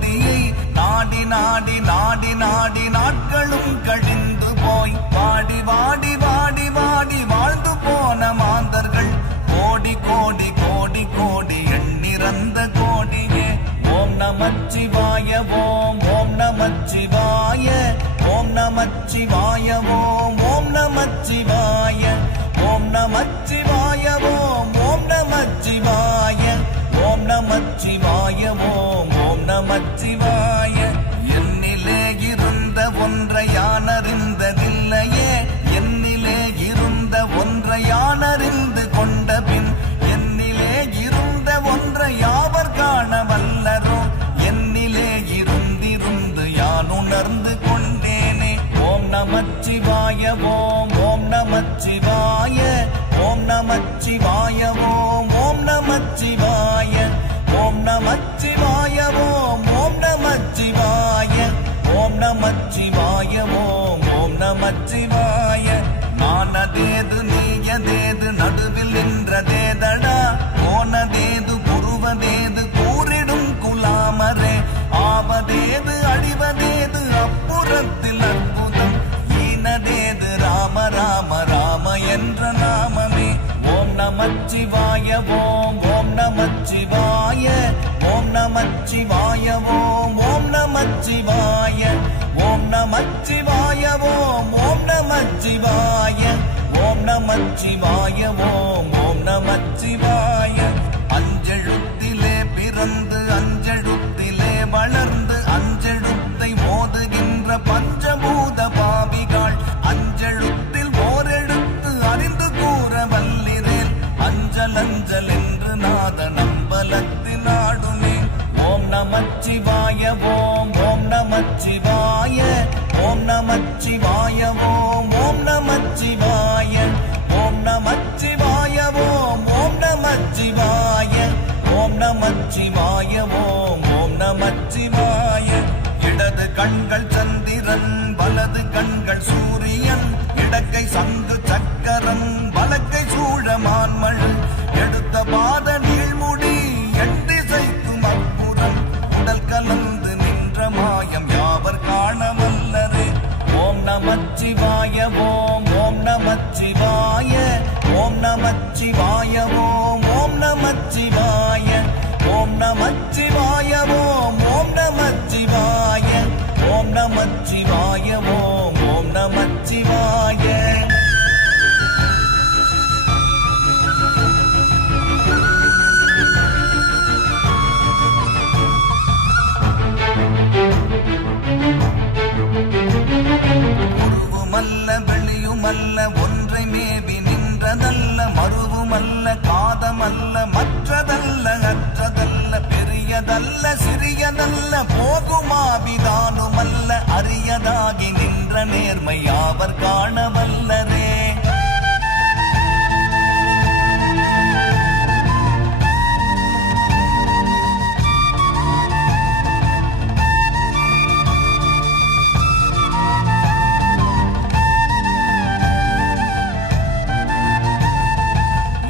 ஜோதியை நாடி நாடி நாடி நாடி நாட்களும் கழிந்து போய் வாடி வாடி வாடி வாடி வாழ்ந்து போன மாந்தர்கள் கோடி கோடி கோடி கோடி எண்ணிறந்த கோடியே. ஓம் நமச்சிவாய ஓம் ஓம் நமச்சிவாய ஓம் நமச்சிவாய ஓம் ஓம் நமச்சிவாய ஓம் நமச்சிவாய ஓம் ஓம் நமச்சிவாய ஓம் நமச்சிவாய ஓம் ஓம் நமச்சிவாய. என்னிலே இருந்த ஒன்றை யானறிந்ததில்லையே, என்னிலே இருந்த ஒன்றை யானறிந்து கொண்ட பின் என்னிலே இருந்த ஒன்றை யாவர் காண வல்லரோ, என்னிலே இருந்திருந்து யான் உணர்ந்து கொண்டேனே. ஓம் நமச்சிவாய ஓம் ஓம் நமச்சிவாய ஓம் நமச்சிவாய ஓம் ஓம் நமச்சிவாய ஓம் நமச்சிவாய ஓம் ஓம் நமச்சிவாய ஓம் நமச்சிவாய ஓம் ஓம் நமச்சிவாய. நானதேது நீயதேது நடுவில் நின்றதேதடா, போனதேது புருவதேது கூறிடும் குலாமரே, ஆவதேது அழிவதேது அப்புறத்தில் அற்புதம், ஈனதேது ராம ராம ராம என்ற நாமமே. ஓம் நமச்சிவாய ஓம் ஓம் நமச்சிவாய ஓம் நமச்சிவாய ஓம் ஓம் நமச்சிவாய ஓம் நமச்சிவாய ஓம் ஓம் நமச்சிவாய ஓம் நமச்சிவாய ஓம் ஓம் நமச்சிவாய. அஞ்செழுத்திலே பிறந்து அஞ்செழுத்திலே வளர்ந்து அஞ்செழுத்தை ஓதுகின்ற பஞ்சபூத பாவிகள் அஞ்செழுத்தில் ஓரெழுத்து அறிந்து கூற வல்லிரேல், அஞ்சல் அஞ்சல் என்று நாத நம்பலத்தில் ஆடுமே. ஓம் நமச்சிவாய ஓம் ஓம் நமச்சிவாய ஓம் நமச்சிவாய ஓம் ஓம் நமச்சிவாய ஓம் நமச்சிவாய ஓம் ஓம் நமச்சிவாய ஓம் நமச்சிவாய ஓம் ஓம் நமச்சிவாய. இடது கண்கள் சந்திரன் வலது கண்கள் சூரியன், இடக்கை சங்கு சக்கரம் வலக்கை சூழமான்மள், எடுத்த பாத நீழ்முடி என் திசைக்கும் அப்புறம், உடல் கலந்து நின்ற மாயம் யாவர் காண வல்லரே. ஓம் நமச்சிவாய ஓம் ஓம் நமச்சிவாய ஓம் நமச்சிவாய ஓம் ஓம் நமச்சிவாய ஓம் நமச்சிவாய ஓம் ஓம் நமச்சிவாய ஓம் நமச்சிவாய ஓம் ஓம் நமச்சிவாய. உருவுமல்ல வெளியுமல்ல ஒன்றை மேவி நின்றதல்ல, மருவுமல்ல காதமல்ல மற்றதல்ல அற்றதல்ல, பெரியதல்ல சிறியதல்ல போகுமாவிதானுமல்ல, அரியதாகி நின்ற நேர்மை யாவர் காண வல்லரே.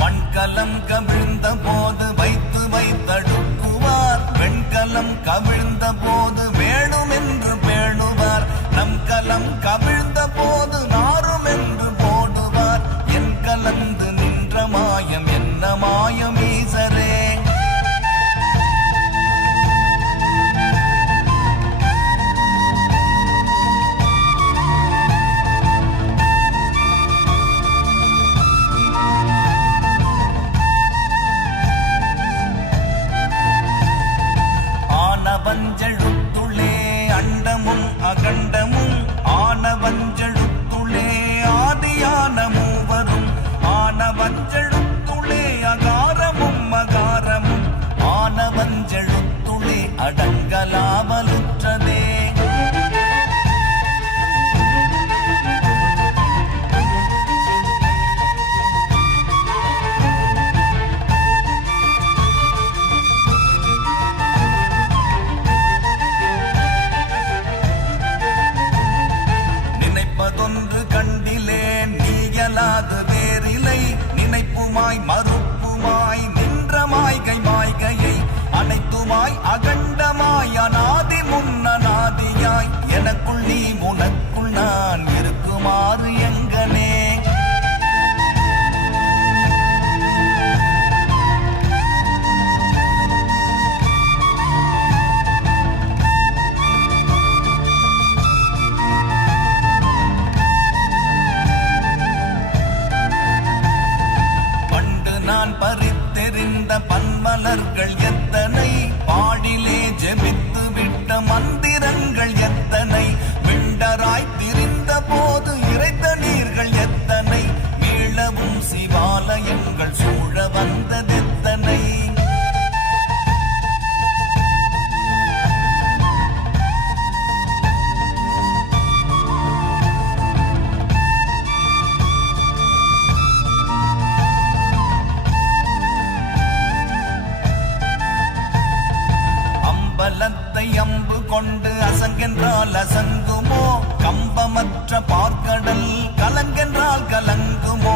மண்கலம் கவிழ்ந்த போது வைத்து வைத்தடுக்குவார், வெண்கலம் கவிழ்ந்த போது வேணும் என்று பேணுவார், நம் கலம் கவிழ்ந்த போது நாரும் என்று போடுவார், என் கலந்து நின்ற மாயம் என்ன மாயம் ஈசரே. ஆனவஞ்செழுத்துளே அண்டமும் அகண்டமும், ஆனவஞ்செழுத்துளே ஆதியான மூவரும், ஆனவஞ்செழுத்துளே அகாரமும் அகாரமும், ஆனவஞ்செழுத்துளே அடங்கலாமலுற்றதே. நினைப்பதொன்று கண்டிலேன் நீயலாது வேறிலை, நினைப்புமாய் மறுப்புமாய் நின்ற மாய்கை மாய்கையை அனைத்துமாய் அகண்டமாய் அநாத மந்திரங்கள் எத்தனை, விண்டராய் திரிந்த போது இறைத்த நீர்கள் எத்தனை, மீளவும் சிவாலயங்கள் சூழ வந்ததெத்தனை. அம்பலத்தை அம்பு கொண்டு அசங்கென்றால் அசங்குமோ, கம்பமற்ற பார்க்கடல் கலங்கென்றால் கலங்குமோ,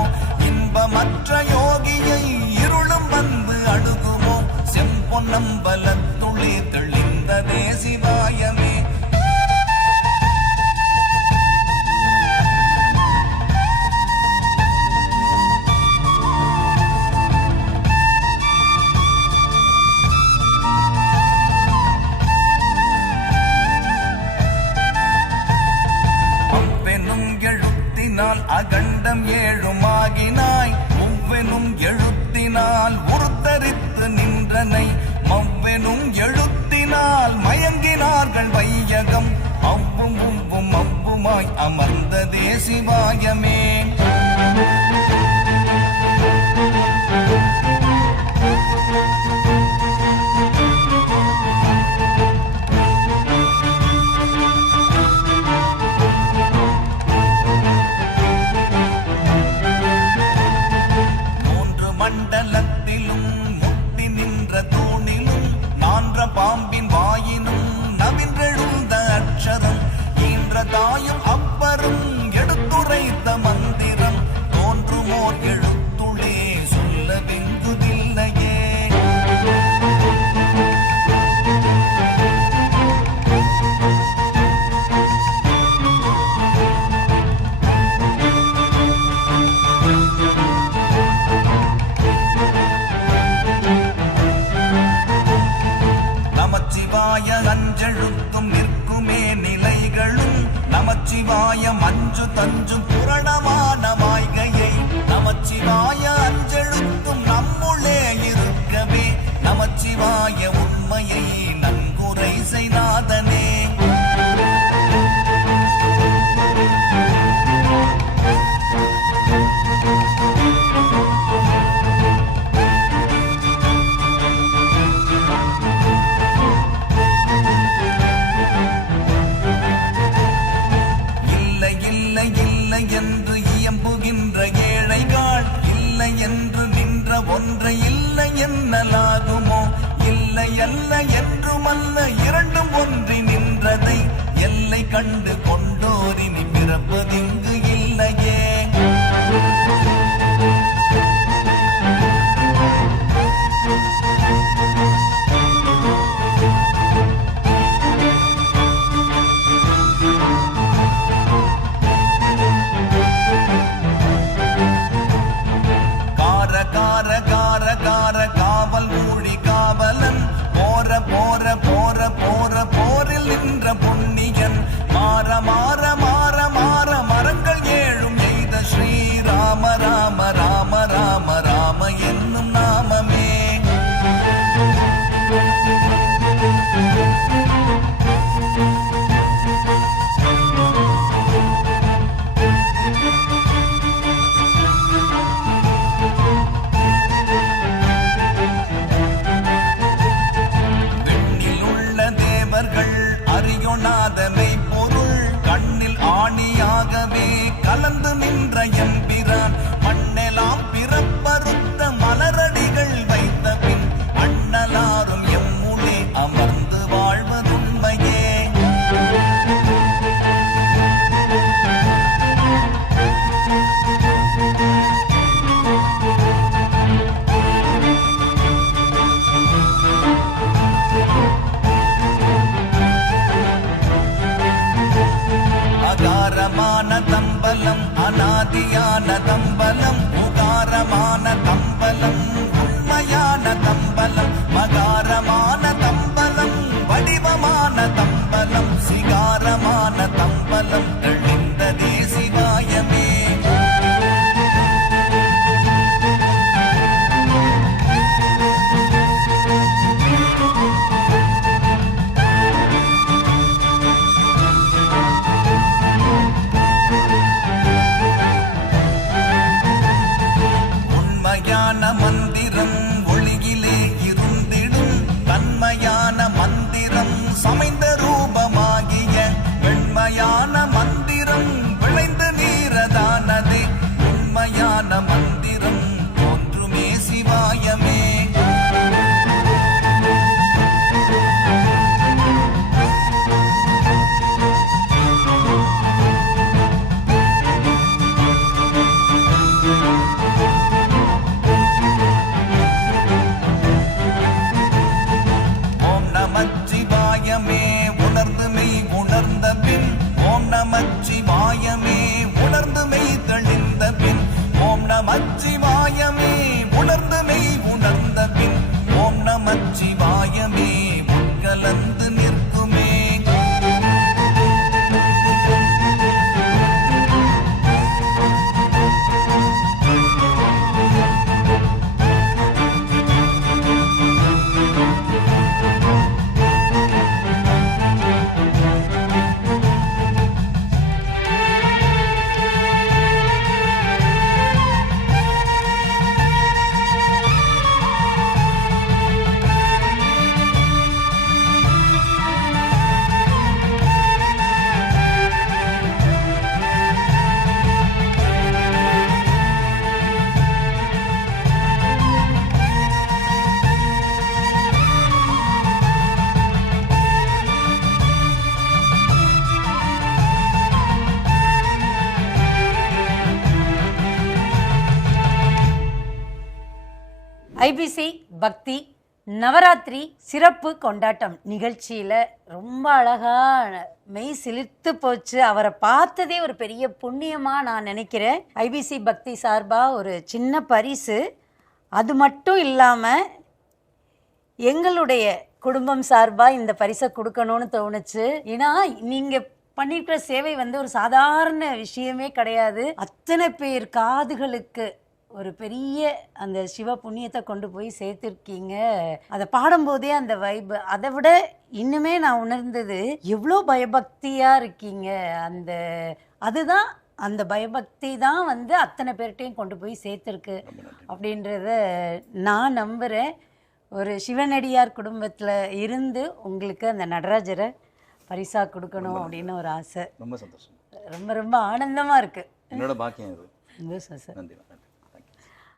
இன்பமற்ற யோகியை இருளும் வந்து அணுகுமோ, செம்பொன்னம்பலத்துளே தெளிந்ததே சிவாயமே. அகண்டம் ஏழுமாகினாய், முவ்வெனும் எழுத்தினால் உருத்தரித்து நின்றனை, மவ்வெனும் எழுத்தினால் மயங்கினார்கள் வையகம், அவ்வும் உவ்வும் அவ்வுமாய் அமர்ந்ததே சிவாயமே. மண்டலத்திலும் முட்டி நின்ற தூணிலும் நான்ற பாம்பின் வாயினும் நவின்றெழுந்த அக்ஷரம், ஈன்ற தாயும் அப்பரும் எடுத்துரைத்த மந்திரம், தோன்றுமோர் எழுத்துளே சொல்ல விங்குதில்லையே. நமச்சிவாய அஞ்செழுத்தும் நிற்குமே நிலைகளும், நமச்சிவாய மஞ்சு தஞ்சும் புரணமான மாய்கையை, நமச்சிவாய அஞ்செழுத்தும் நம்முள்ளே இருக்கவே, நமச்சிவாய உண்மையை நன்குரை செய்நாதனே. என்று இயம்புகின்ற ஏழைகள், இல்லை என்று நின்ற ஒன்றை இல்லை என்னலாகுமோ, இல்லை அல்ல என்றுமல்ல இரண்டும் ஒன்றி நின்றதை, எல்லை கண்டு கொண்டோரினி பிறப்பதிங்கு இல்லையே. காவல் ஊழி காவலன், போற போற போற போற போரில் நின்ற புண்ணியன், மாற மாற மாற மாற மரங்கள் ஏழும் எய்த ஸ்ரீராம ராம ராம ராம ராம என்னும் நாமமே. அறியொணாதனை பொருள் கண்ணில் ஆணியாகவே கலந்து நின்ற எம்பிரான், மண்ணெலாம் பிறப்பறுத்த மலரடிகள் வைத்த பின் அண்ணலாரும் எம்முளே அமர்ந்து வாழ்வதுண்மையே. அகாரமான தம்பலம் அநாதியான தம்பலம், உகாரமான தம்பலம் உண்மையான தம்பலம், மகாரமான தம்பலம் வடிவமான தம்பலம், சிகாரமான தம்பலம் தெளிந்ததே சிவாயமே. நமச்சிவாயமே உணர்ந்து மெய் தெளிந்த பின் ஓம் நமச்சிவாயமே உணர்ந்து மெய் உணர்ந்த பின் ஓம் நமச்சிவாயமே உட்கலந்து நிற்குமே. ஐபிசி பக்தி நவராத்திரி சிறப்பு கொண்டாட்டம் நிகழ்ச்சியில் ரொம்ப அழகாக மெய் சிலிர்த்து போச்சு. அவரை பார்த்ததே ஒரு பெரிய புண்ணியமாக நான் நினைக்கிறேன். ஐபிசி பக்தி சார்பாக ஒரு சின்ன பரிசு, அது மட்டும் இல்லாமல் எங்களுடைய குடும்பம் சார்பாக இந்த பரிசை கொடுக்கணும்னு தோணுச்சு. ஏன்னா நீங்கள் பண்ணியிருக்கிற சேவை ஒரு சாதாரண விஷயமே கிடையாது. அத்தனை பேர் காதுகளுக்கு ஒரு பெரிய அந்த சிவ புண்ணியத்தை கொண்டு போய் சேர்த்துருக்கீங்க. அதை பாடும்போதே அந்த வைப்பு, அதை விட இன்னுமே நான் உணர்ந்தது எவ்வளோ பயபக்தியாக இருக்கீங்க. அதுதான் அந்த பயபக்தி தான் அத்தனை பேர்கிட்டையும் கொண்டு போய் சேர்த்துருக்கு அப்படின்றத நான் நம்புகிறேன். ஒரு சிவனடியார் குடும்பத்தில் இருந்து உங்களுக்கு அந்த நடராஜரை பரிசாக கொடுக்கணும் அப்படின்னு ஒரு ஆசை. ரொம்ப சந்தோஷம், ரொம்ப ரொம்ப ஆனந்தமாக இருக்குது. என்னோட பாக்கியம் இது. சந்தோஷம் சார். நன்றி.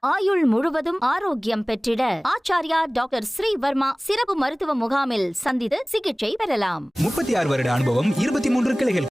ஆயுள் முழுவதும் ஆரோக்கியம் பெற்றிட ஆச்சாரியா டாக்டர் ஸ்ரீவர்மா சிறப்பு மருத்துவ முகாமில் சந்தித்து சிகிச்சை பெறலாம். 36 வருட அனுபவம், 23 கிளைகள்.